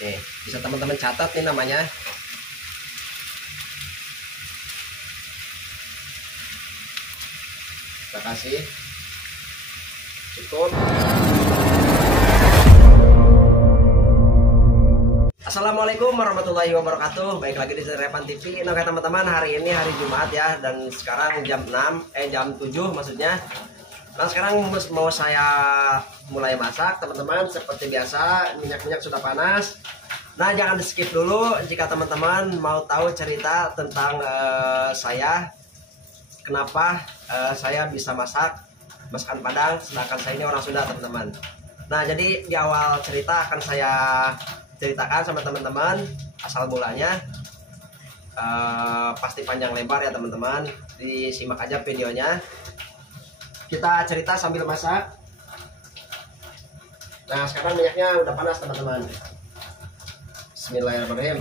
Nih, bisa teman-teman catat nih namanya. Kita kasih cukup. Assalamualaikum warahmatullahi wabarakatuh. Baik lagi di Repan TV. Oke teman-teman, hari ini hari Jumat ya, dan sekarang jam 7 maksudnya. Nah sekarang mau saya mulai masak teman-teman. Seperti biasa, minyak sudah panas. Nah jangan di skip dulu jika teman-teman mau tahu cerita tentang saya. Kenapa saya bisa masakan Padang, sedangkan saya ini orang Sunda teman-teman. Nah jadi di awal cerita akan saya ceritakan sama teman-teman asal mulanya. Pasti panjang lebar ya teman-teman, disimak aja videonya. Kita cerita sambil masak. Nah sekarang minyaknya udah panas teman-teman. Bismillahirrahmanirrahim.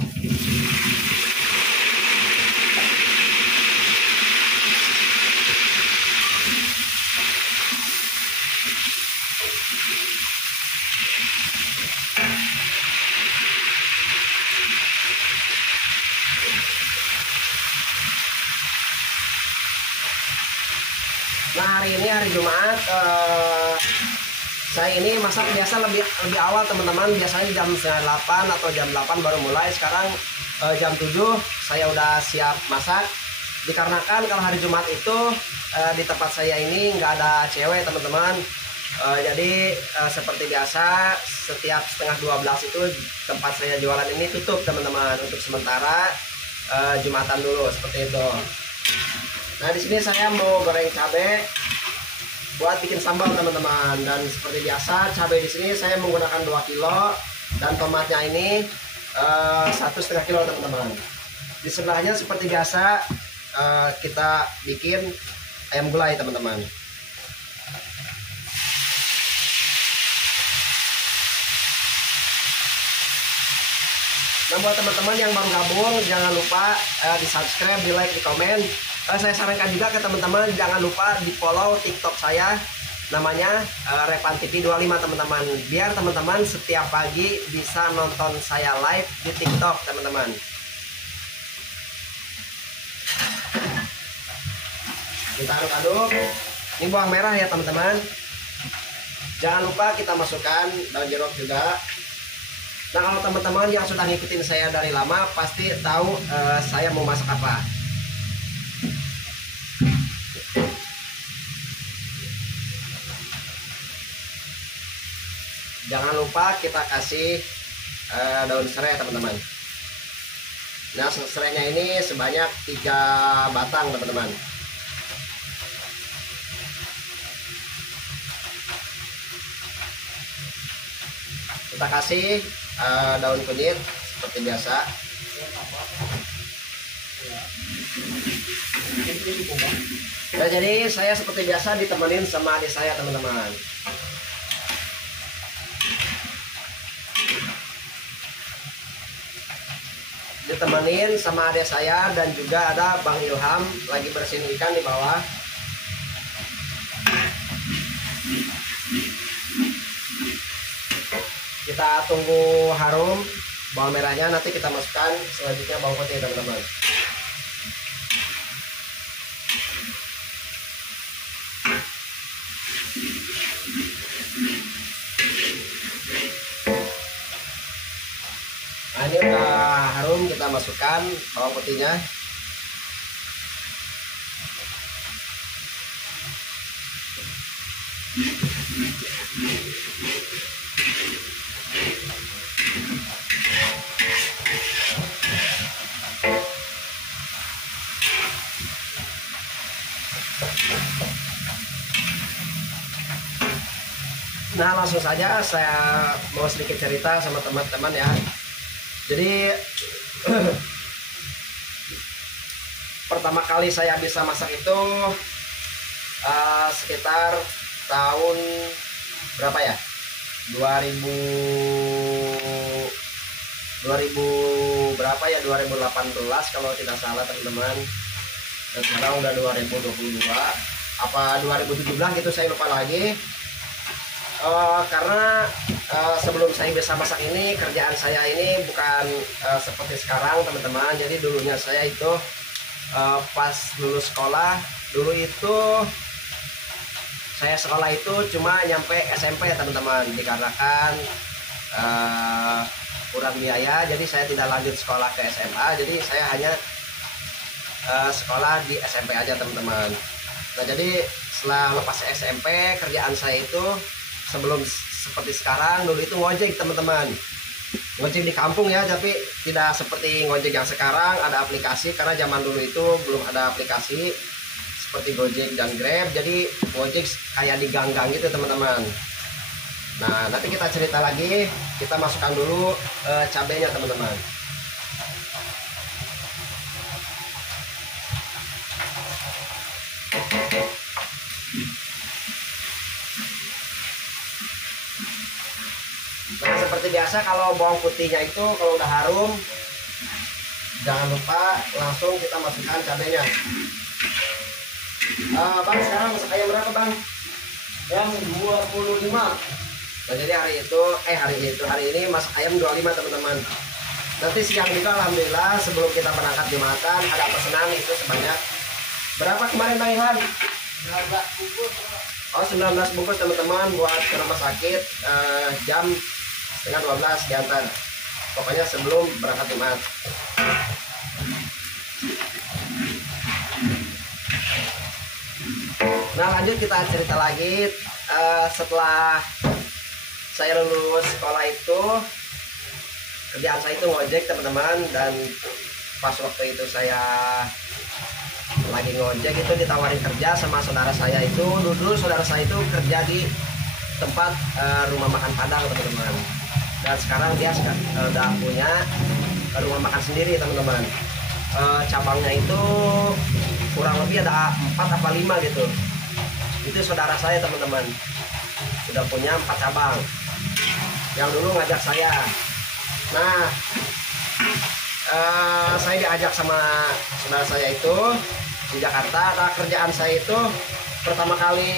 Nah hari ini hari Jumat, saya ini masak biasa lebih awal teman-teman. Biasanya jam 8 atau jam 8 baru mulai. Sekarang jam 7 saya udah siap masak. Dikarenakan kalau hari Jumat itu di tempat saya ini nggak ada cewek teman-teman. Jadi seperti biasa setiap setengah 12 itu tempat saya jualan ini tutup teman-teman, untuk sementara Jumatan dulu seperti itu. Nah di sini saya mau goreng cabai buat bikin sambal teman-teman, dan seperti biasa cabai di sini saya menggunakan 2 kilo dan tomatnya ini 1,5 kilo teman-teman. Di sebelahnya seperti biasa kita bikin ayam gulai teman-teman. Nah buat teman-teman yang baru gabung, jangan lupa di subscribe, di like, di komen. Saya sarankan juga ke teman-teman jangan lupa di follow TikTok saya, namanya Repan TV 25 teman-teman, biar teman-teman setiap pagi bisa nonton saya live di TikTok teman-teman. Kita aduk-aduk. Ini bawang merah ya teman-teman. Jangan lupa kita masukkan daun jeruk juga. Nah kalau teman-teman yang sudah ngikutin saya dari lama pasti tahu saya mau masak apa. Jangan lupa kita kasih daun serai teman-teman. Nah serainya ini sebanyak 3 batang teman-teman. Kita kasih daun kunyit seperti biasa. Nah jadi saya seperti biasa ditemenin sama adik saya teman-teman. Ditemenin sama adik saya, dan juga ada Bang Ilham lagi bersihin ikan di bawah. Kita tunggu harum bawang merahnya, nanti kita masukkan selanjutnya bawang putih teman-teman. Nah ini udah harum, kita masukkan bawang putihnya. Nah langsung saja saya mau sedikit cerita sama teman-teman ya. Jadi pertama kali saya bisa masak itu sekitar tahun berapa ya, 2000 berapa ya, 2018 kalau tidak salah teman-teman. Dan sekarang udah 2022 apa 2017 gitu, saya lupa lagi. Karena sebelum saya bisa masak ini, kerjaan saya ini bukan seperti sekarang teman-teman. Jadi dulunya saya itu pas lulus sekolah, dulu itu saya sekolah itu cuma nyampe SMP teman-teman, dikarenakan kurang biaya, jadi saya tidak lanjut sekolah ke SMA, jadi saya hanya sekolah di SMP aja teman-teman. Nah jadi setelah lepas SMP, kerjaan saya itu sebelum seperti sekarang, dulu itu ngojek teman-teman, ngojek di kampung ya, tapi tidak seperti ngojek yang sekarang ada aplikasi, karena zaman dulu itu belum ada aplikasi seperti Gojek dan Grab, jadi ngojek kayak di gang-gang gitu teman-teman. Nah nanti kita cerita lagi, kita masukkan dulu cabenya teman-teman. Nah seperti biasa, kalau bawang putihnya itu kalau udah harum, jangan lupa langsung kita masukkan cabenya. Bang, sekarang masak ayam berapa bang? Yang 25. Nah jadi hari ini masak ayam 25 teman-teman. Nanti siang juga alhamdulillah sebelum kita berangkat Jumatan ada pesanan itu sebanyak berapa kemarin Bang Ilham? 19 bungkus. Oh 19 bungkus teman-teman, buat ke rumah sakit jam setengah 12 diantar. Pokoknya sebelum berangkat Jumat. Nah lanjut kita cerita lagi. Setelah saya lulus sekolah itu, kerjaan saya itu ngojek teman-teman, dan pas waktu itu saya lagi ngojek itu ditawarin kerja sama saudara saya itu. Dulu saudara saya itu kerja di tempat rumah makan Padang teman-teman, dan sekarang dia udah punya rumah makan sendiri teman-teman. Cabangnya itu kurang lebih ada 4 apa 5 gitu. Itu saudara saya teman-teman, sudah punya 4 cabang yang dulu ngajak saya. Nah saya diajak sama saudara saya itu di Jakarta. Nah kerjaan saya itu pertama kali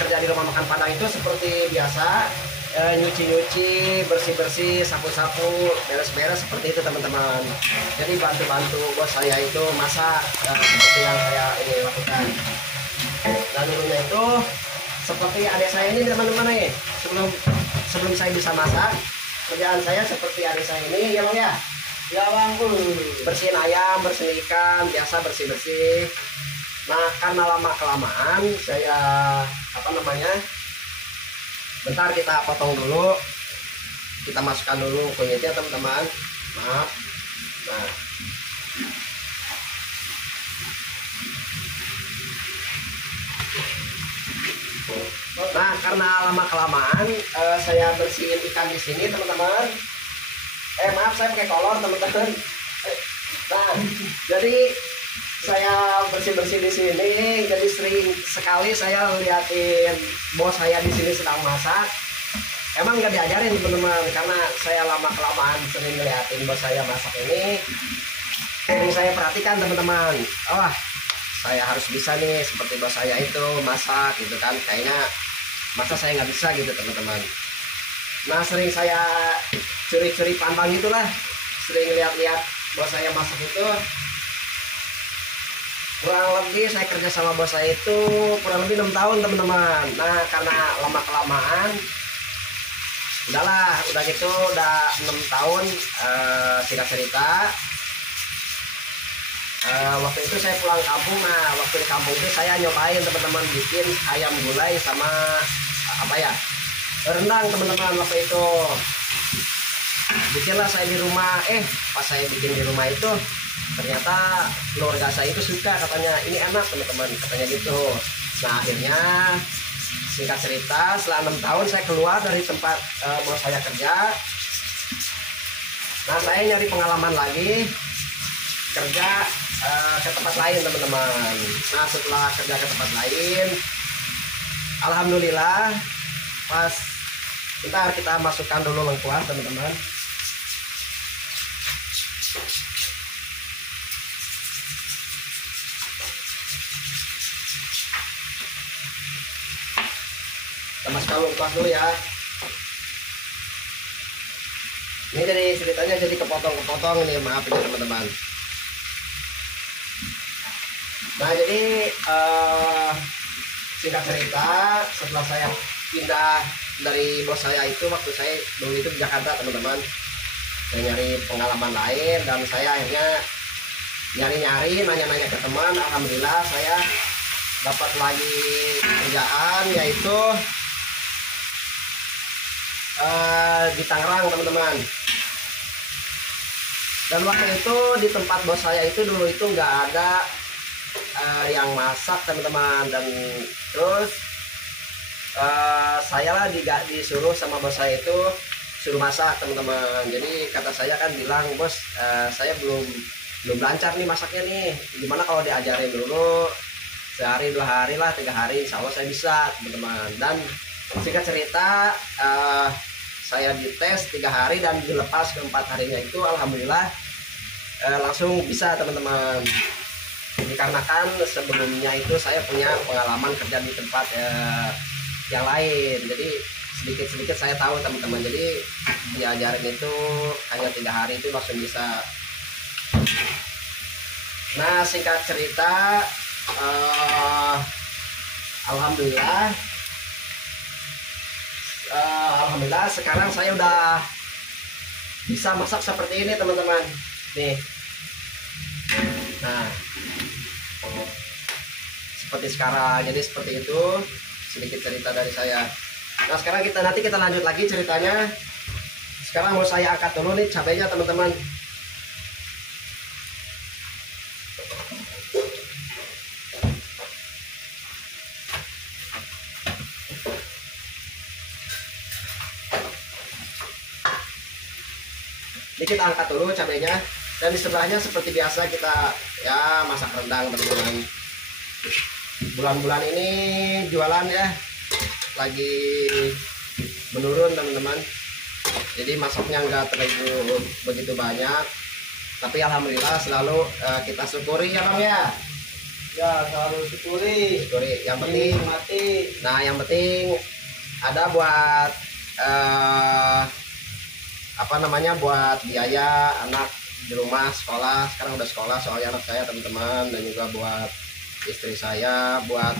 kerja di rumah makan Padang itu seperti biasa, nyuci-nyuci, bersih-bersih, sapu-sapu, beres-beres seperti itu teman-teman. Jadi bantu-bantu bos saya itu masak, seperti yang saya ini lakukan. Dan dulunya itu seperti adik saya ini teman-teman nih, sebelum saya bisa masak, kerjaan saya seperti adik saya ini ya bang ya. Ya bang, bersihin ayam, bersihin ikan, biasa bersih-bersih. Nah karena lama kelamaan saya bentar kita potong dulu, kita masukkan dulu kunyitnya teman-teman, maaf. Nah karena lama kelamaan saya bersihin ikan di sini teman-teman. Maaf saya pakai kolor teman-teman. Nah jadi saya bersih-bersih di sini, jadi sering sekali saya liatin bos saya di sini sedang masak. Emang nggak diajarin teman-teman, karena saya lama kelamaan sering ngeliatin bos saya masak ini. Jadi saya perhatikan teman-teman, wah saya harus bisa nih seperti bos saya itu masak gitu kan. Kayaknya masa saya nggak bisa gitu teman-teman. Nah sering saya curi-curi pandang gitulah, sering lihat-lihat bos saya masak itu. Kurang lebih saya kerja sama bos saya itu kurang lebih 6 tahun teman-teman. Nah karena lama kelamaan udah gitu, udah 6 tahun. Singkat cerita, waktu itu saya pulang kampung. Nah waktu di kampung itu saya nyobain teman-teman bikin ayam gulai sama rendang teman-teman. Waktu itu bikinlah saya di rumah. Pas saya bikin di rumah itu ternyata keluarga saya itu suka, katanya ini enak teman-teman, katanya gitu. Nah akhirnya singkat cerita, setelah 6 tahun saya keluar dari tempat bos saya kerja. Nah saya nyari pengalaman lagi, kerja ke tempat lain teman-teman. Nah setelah kerja ke tempat lain, alhamdulillah, bentar kita masukkan dulu lengkuas teman-teman. Kita masukkan kita lungkas dulu ya. Ini jadi ceritanya jadi kepotong-kepotong nih, maaf ini teman-teman. Nah jadi singkat cerita, setelah saya pindah dari bos saya itu, waktu saya dulu itu di Jakarta teman-teman, saya nyari pengalaman lain dan saya akhirnya nyari-nyari, nanya-nanya ke teman. Alhamdulillah saya dapat lagi kerjaan, yaitu di Tangerang teman-teman. Dan waktu itu di tempat bos saya itu dulu itu nggak ada yang masak teman-teman, dan terus saya lah disuruh sama bos saya itu suruh masak teman-teman. Jadi kata saya kan bilang, bos saya belum lancar nih masaknya nih, gimana kalau diajarin dulu sehari 2 hari lah 3 hari, insya Allah saya bisa teman-teman. Dan singkat cerita saya dites 3 hari dan dilepas ke 4 harinya itu alhamdulillah langsung bisa teman-teman. Dikarenakan sebelumnya itu saya punya pengalaman kerja di tempat yang lain, jadi sedikit-sedikit saya tahu teman-teman. Jadi diajarin itu hanya 3 hari itu langsung bisa. Nah singkat cerita alhamdulillah sekarang saya udah bisa masak seperti ini teman-teman nih. Nah seperti sekarang, jadi seperti itu sedikit cerita dari saya. Nah sekarang nanti kita lanjut lagi ceritanya. Sekarang mau saya angkat dulu nih cabenya teman-teman. Ini kita angkat dulu cabenya, dan di sebelahnya seperti biasa kita ya masak rendang teman-teman. Bulan-bulan ini jualan ya lagi menurun teman-teman, jadi masaknya nggak terlalu begitu banyak, tapi alhamdulillah selalu kita syukuri ya bang ya. Ya selalu syukuri. Yang penting mati. Nah yang penting ada buat apa namanya, buat biaya anak di rumah sekolah. Sekarang udah sekolah soalnya anak saya teman-teman, dan juga buat istri saya, buat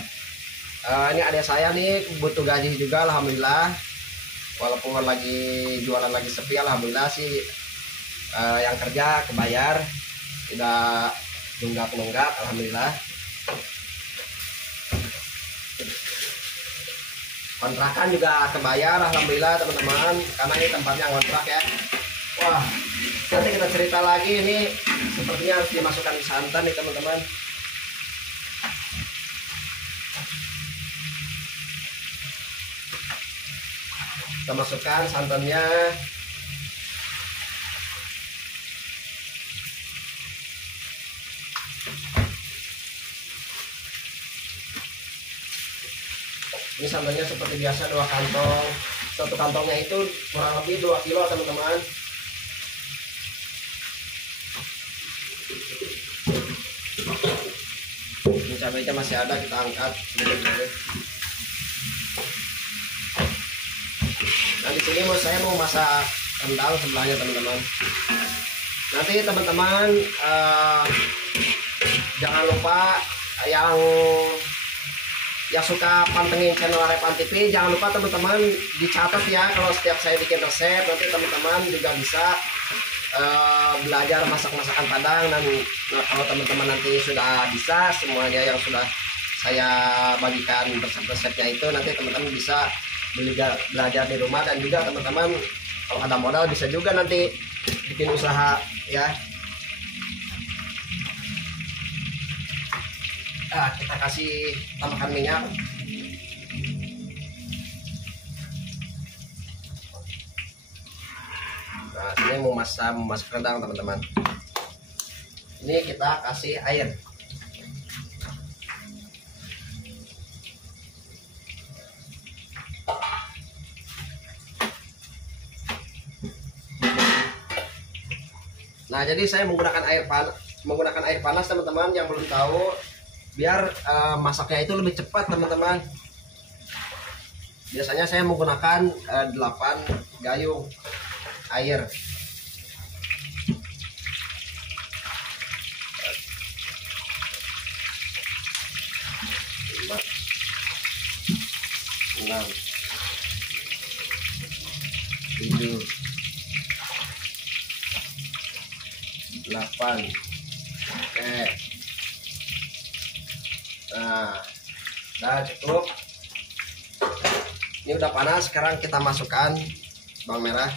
ini adik saya nih butuh gaji juga alhamdulillah. Walaupun lagi jualan lagi sepi, alhamdulillah sih yang kerja kebayar, tidak nunggak alhamdulillah. Kontrakan juga kebayar alhamdulillah teman-teman, karena ini tempatnya kontrak ya. Wah nanti kita cerita lagi, ini sepertinya harus dimasukkan santan nih teman-teman. Kita masukkan santannya. Ini santannya seperti biasa 2 kantong. Satu kantongnya itu kurang lebih 2 kilo teman-teman. Ini cabainya masih ada, kita angkat sedikit-sedikit. Nah di sini saya mau masak rendang sebelahnya teman-teman. Nanti teman-teman jangan lupa yang suka pantengin channel Arepan TV, jangan lupa teman-teman dicatat ya, kalau setiap saya bikin resep nanti teman-teman juga bisa belajar masak-masakan Padang. Dan kalau teman-teman nanti sudah bisa semuanya yang sudah saya bagikan resep-resepnya itu, nanti teman-teman bisa belajar di rumah. Dan juga teman-teman kalau ada modal bisa juga nanti bikin usaha ya. Nah, kita kasih tambahkan minyak. Nah sini mau masak rendang teman-teman. Ini kita kasih air. Nah jadi saya menggunakan air panas teman-teman, yang belum tahu, biar masaknya itu lebih cepat teman-teman. Biasanya saya menggunakan 8 gayung air. Lima, 6, 7, 8. Oke. Nah, udah cukup. Ini udah panas, sekarang kita masukkan bawang merah.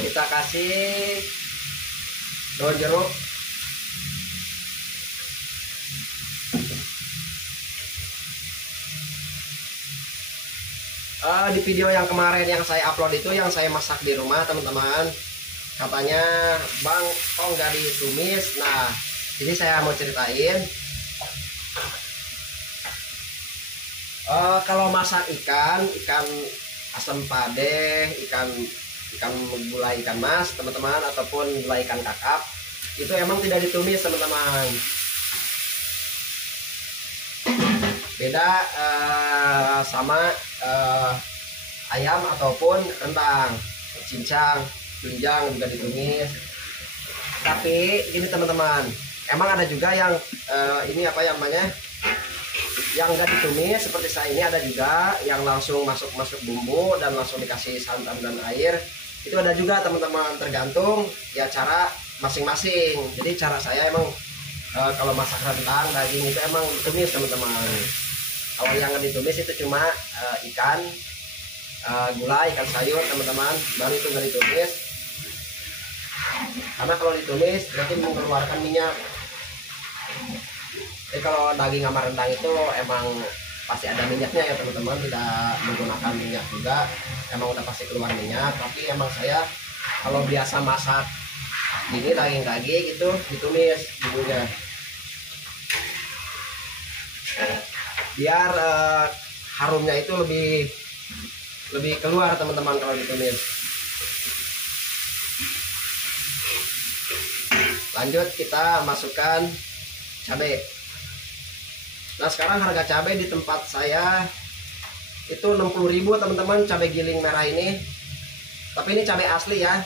Kita kasih daun jeruk. Di video yang kemarin yang saya upload itu yang saya masak di rumah teman-teman, katanya bang kok nggak ditumis. Nah ini saya mau ceritain. Kalau masak ikan asam pade, ikan gulai ikan mas teman-teman, ataupun gulai ikan kakap, itu emang tidak ditumis teman-teman. Beda sama ayam ataupun rendang, cincang, tunjang juga ditumis. Tapi ini teman-teman, emang ada juga yang ini apa namanya, yang nggak ditumis seperti saya ini. Ada juga yang langsung masuk bumbu dan langsung dikasih santan dan air. Itu ada juga teman-teman, tergantung ya cara masing-masing. Jadi cara saya emang kalau masak rendang daging itu emang ditumis teman-teman. Kalau yang nggak ditumis itu cuma ikan gulai, ikan sayur teman-teman, baru itu nggak ditumis. Karena kalau ditumis nanti mengeluarkan minyak. Jadi kalau daging sama rendang itu emang pasti ada minyaknya ya teman-teman, tidak menggunakan minyak juga, emang udah pasti keluar minyak. Tapi emang saya kalau biasa masak ini daging-daging itu ditumis bumbunya, biar harumnya itu lebih keluar teman-teman kalau ditumis. Lanjut kita masukkan cabai. Nah sekarang harga cabai di tempat saya itu 60.000 teman-teman, cabai giling merah ini. Tapi ini cabai asli ya,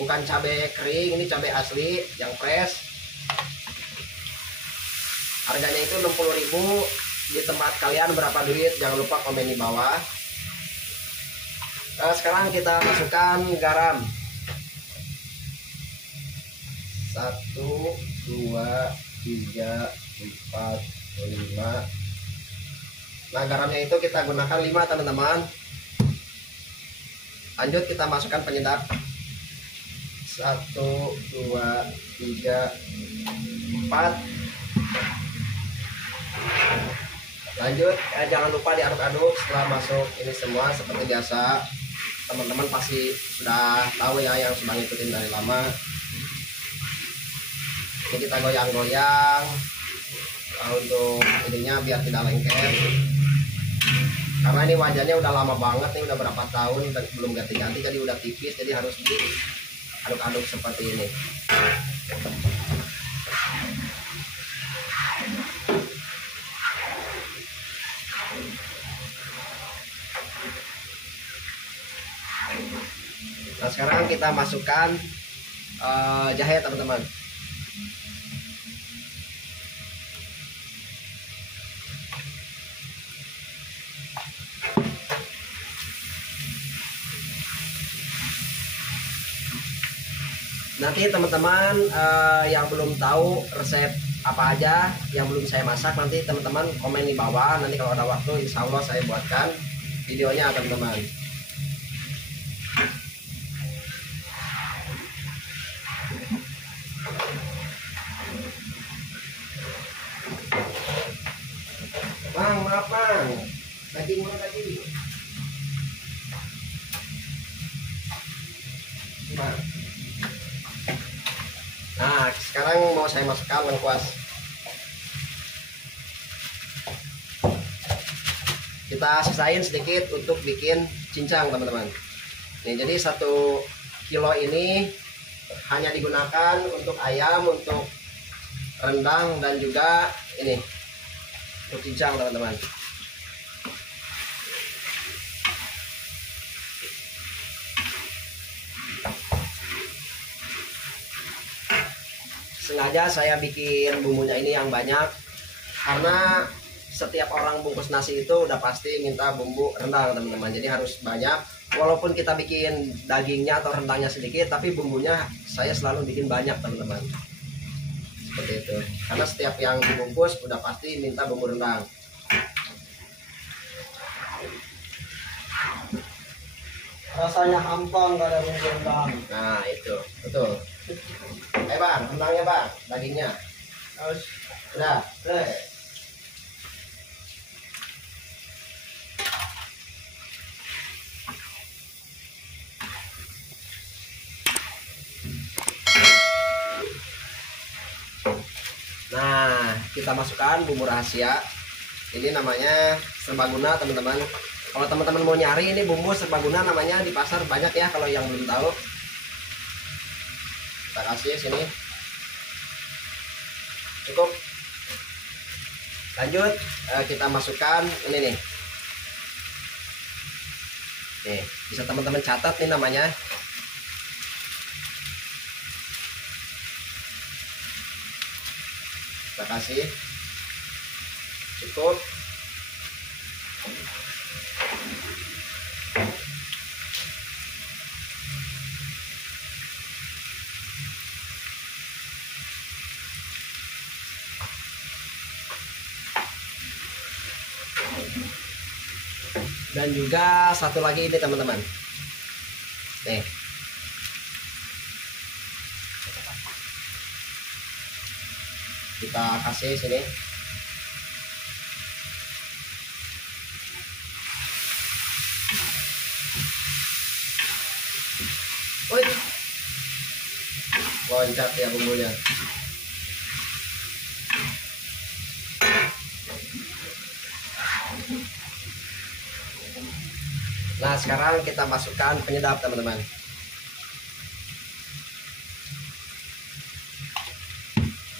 bukan cabai kering, ini cabai asli yang fresh. Harganya itu 60.000. Di tempat kalian berapa duit? Jangan lupa komen di bawah. Sekarang kita masukkan garam. 1, 2, 3, 4, 5. Nah garamnya itu kita gunakan 5 teman-teman. Lanjut kita masukkan penyedap. 1, 2, 3, 4. Lanjut jangan lupa diaduk-aduk. Setelah masuk ini semua seperti biasa, teman-teman pasti sudah tahu ya yang sudah ngikutin dari lama. Jadi kita goyang-goyang untuk ininya biar tidak lengket. Karena ini wajannya udah lama banget nih, udah berapa tahun dan belum ganti-ganti, jadi udah tipis, jadi harus diaduk-aduk seperti ini. Nah sekarang kita masukkan jahe teman-teman. Nanti teman-teman yang belum tahu resep apa aja yang belum saya masak, nanti teman-teman komen di bawah. Nanti kalau ada waktu insya Allah saya buatkan videonya teman-teman. Bang, maaf bang, daging mana tadi? Bang. Nah, sekarang mau saya masukkan lengkuas. Kita sisain sedikit untuk bikin cincang teman-teman. Nih, jadi 1 kilo ini hanya digunakan untuk ayam, untuk rendang, dan juga ini untuk cincang teman-teman. Sengaja saya bikin bumbunya ini yang banyak karena setiap orang bungkus nasi itu udah pasti minta bumbu rendang teman-teman. Jadi harus banyak. Walaupun kita bikin dagingnya atau rendangnya sedikit, tapi bumbunya saya selalu bikin banyak teman-teman. Seperti itu. Karena setiap yang dibungkus udah pasti minta bumbu rendang. Rasanya hampang kalau ada bumbu rendang. Nah itu betul. Bang, rendangnya bang, dagingnya. Udah. Nah, kita masukkan bumbu rahasia. Ini namanya serbaguna teman-teman. Kalau teman-teman mau nyari ini bumbu serbaguna namanya di pasar banyak ya, kalau yang belum tahu. Kita kasih sini. Cukup. Lanjut kita masukkan ini nih. Nih, bisa teman-teman catat nih namanya. Kita kasih. Cukup. Dan juga satu lagi ini teman-teman. Nih. Kita kasih sini. Woi. Loncat ya bumbunya. Nah, sekarang kita masukkan penyedap teman-teman.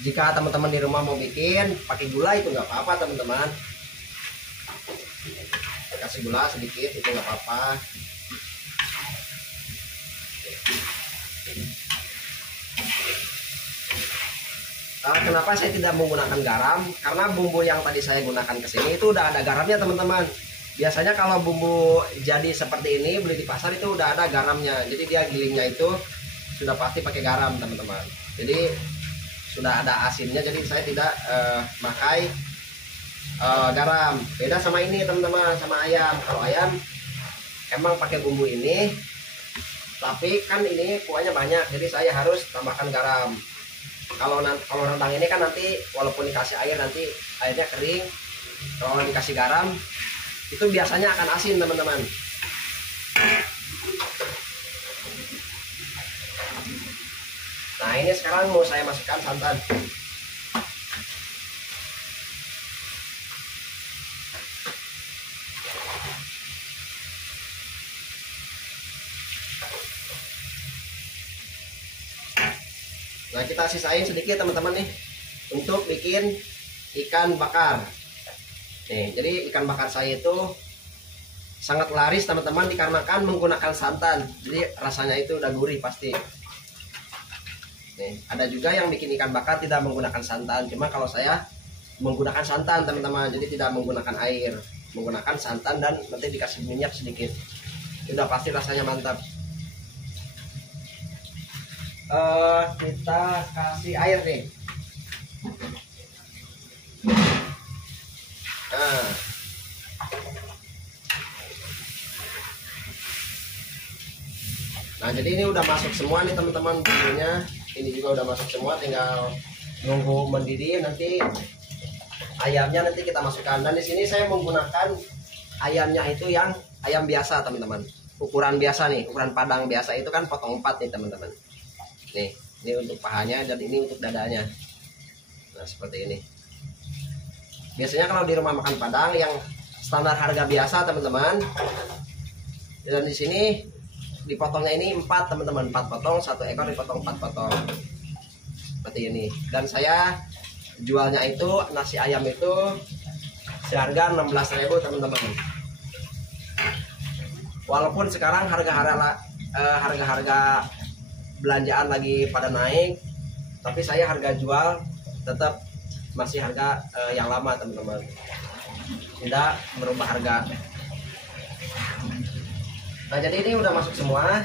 Jika teman-teman di rumah mau bikin pakai gula itu nggak apa-apa teman-teman. Kasih gula sedikit itu nggak apa-apa. Kenapa saya tidak menggunakan garam? Karena bumbu yang tadi saya gunakan ke sini itu udah ada garamnya teman-teman. Biasanya kalau bumbu jadi seperti ini beli di pasar itu udah ada garamnya. Jadi dia gilingnya itu sudah pasti pakai garam teman-teman. Jadi sudah ada asinnya. Jadi saya tidak pakai garam. Beda sama ini teman-teman, sama ayam. Kalau ayam emang pakai bumbu ini, tapi kan ini kuahnya banyak. Jadi saya harus tambahkan garam. Kalau rendang ini kan nanti walaupun dikasih air nanti airnya kering. Kalau dikasih garam itu biasanya akan asin teman-teman. Nah ini sekarang mau saya masukkan santan. Nah kita sisain sedikit teman-teman nih untuk bikin ikan bakar. Nih, jadi ikan bakar saya itu sangat laris teman-teman dikarenakan menggunakan santan. Jadi rasanya itu udah gurih pasti. Nih, ada juga yang bikin ikan bakar tidak menggunakan santan. Cuma kalau saya menggunakan santan teman-teman, jadi tidak menggunakan air, menggunakan santan dan nanti dikasih minyak sedikit. Udah pasti rasanya mantap. Kita kasih air nih. Nah jadi ini udah masuk semua nih teman-teman bumbunya. Ini juga udah masuk semua, tinggal nunggu mendidih. Nanti ayamnya nanti kita masukkan. Dan di sini saya menggunakan ayamnya itu yang ayam biasa teman-teman. Ukuran biasa nih, ukuran padang biasa itu kan potong 4 nih teman-teman. Nih, ini untuk pahanya dan ini untuk dadanya. Nah seperti ini. Biasanya kalau di rumah makan padang yang standar harga biasa teman-teman, Dan di sini dipotongnya ini 4 teman-teman, 4 potong, 1 ekor dipotong 4 potong seperti ini. Dan saya jualnya itu nasi ayam itu seharga 16.000 teman-teman. Walaupun sekarang harga-harga belanjaan lagi pada naik, tapi saya harga jual tetap masih harga yang lama teman-teman, tidak merubah harga. Nah jadi ini udah masuk semua,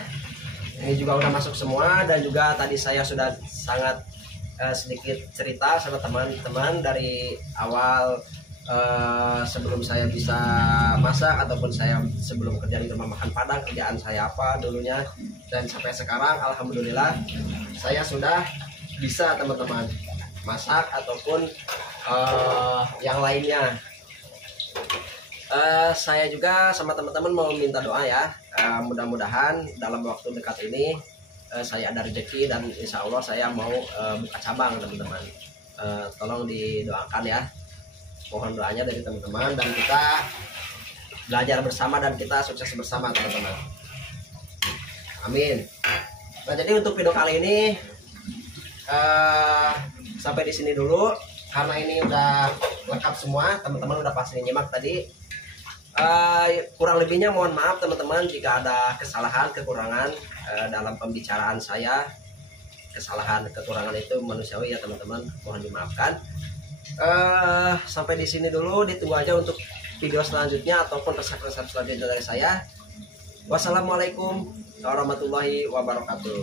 ini juga udah masuk semua, dan juga tadi saya sudah sangat sedikit cerita sama teman-teman dari awal sebelum saya bisa masak ataupun saya sebelum kerja di rumah makan Padang, kerjaan saya apa dulunya, dan sampai sekarang alhamdulillah saya sudah bisa teman-teman masak ataupun yang lainnya. Saya juga sama teman-teman mau minta doa ya, mudah-mudahan dalam waktu dekat ini saya ada rezeki dan insya Allah saya mau buka cabang teman-teman. Tolong didoakan ya, mohon doanya dari teman-teman, dan kita belajar bersama dan kita sukses bersama teman-teman, amin. Nah jadi untuk video kali ini sampai di sini dulu, karena ini udah lengkap semua, teman-teman udah pasti nyimak tadi. Kurang lebihnya mohon maaf teman-teman jika ada kesalahan kekurangan dalam pembicaraan saya. Kesalahan kekurangan itu manusiawi ya teman-teman, mohon dimaafkan. Sampai di sini dulu, ditunggu aja untuk video selanjutnya ataupun resep-resep selanjutnya dari saya. Wassalamualaikum warahmatullahi wabarakatuh.